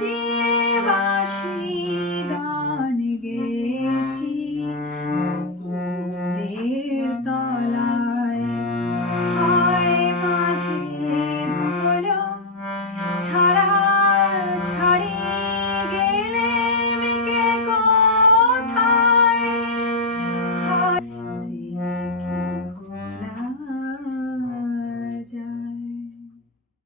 Daddy!